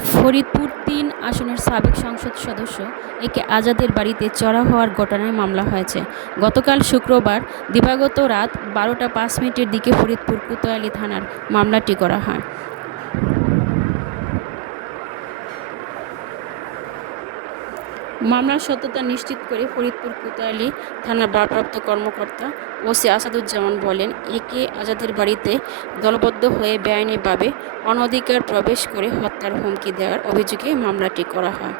ফরিদপুর তিন আসনের সাবেক সংসদ সদস্য একে আজাদের বাড়িতে চড়া হওয়ার ঘটনায় মামলা হয়েছে। গতকাল শুক্রবার দিবাগত রাত বারোটা পাঁচ মিনিটের দিকে ফরিদপুর কোতোয়ালি থানার মামলাটি করা হয়। মামলার সত্যতা নিশ্চিত করে ফরিদপুর কোতোয়ালি থানার ভারপ্রাপ্ত কর্মকর্তা ওসি আসাদুজ্জামান বলেন, একে আজাদের বাড়িতে দলবদ্ধ হয়ে বেআইনিভাবে অনধিকার প্রবেশ করে হত্যার হুমকি দেওয়ার অভিযোগে মামলাটি করা হয়।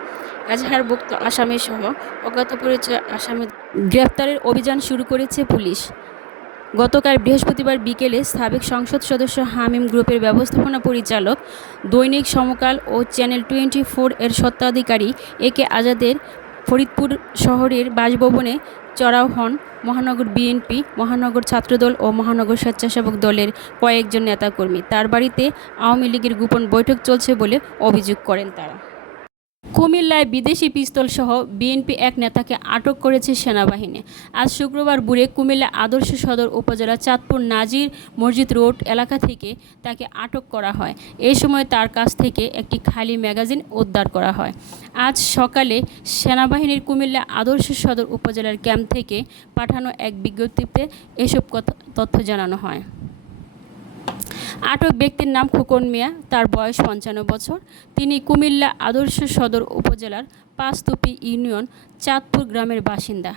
এজাহারভুক্ত আসামিসহ অজ্ঞাত পরিচয় আসামি গ্রেপ্তারের অভিযান শুরু করেছে পুলিশ। গতকাল বৃহস্পতিবার বিকেলে সাবেক সংসদ সদস্য হামিম গ্রুপের ব্যবস্থাপনা পরিচালক, দৈনিক সমকাল ও চ্যানেল টোয়েন্টি ফোর এর স্বত্বাধিকারী একে আজাদের ফরিদপুর শহরের বাসভবনে চড়াও হন মহানগর বিএনপি, মহানগর ছাত্রদল ও মহানগর স্বেচ্ছাসেবক দলের কয়েকজন নেতাকর্মী। তার বাড়িতে আওয়ামী লীগের গোপন বৈঠক চলছে বলে অভিযোগ করেন তারা। কুমিল্লায় বিদেশি পিস্তলসহ বিএনপি এক নেতাকে আটক করেছে সেনাবাহিনী। আজ শুক্রবার বুড়ে কুমিল্লা আদর্শ সদর উপজেলা চাঁদপুর নাজির মসজিদ রোড এলাকা থেকে তাকে আটক করা হয়। এই সময় তার কাছ থেকে একটি খালি ম্যাগাজিন উদ্ধার করা হয়। আজ সকালে সেনাবাহিনীর কুমিল্লা আদর্শ সদর উপজেলার ক্যাম্প থেকে পাঠানো এক বিজ্ঞপ্তিতে এসব কথা তথ্য জানানো হয়। আটক ব্যক্তির নাম খোকন মিয়া, তার বয়স পঞ্চান্ন বছর। তিনি কুমিল্লা আদর্শ সদর উপজেলার পাঁচতুপি ইউনিয়ন চাঁদপুর গ্রামের বাসিন্দা।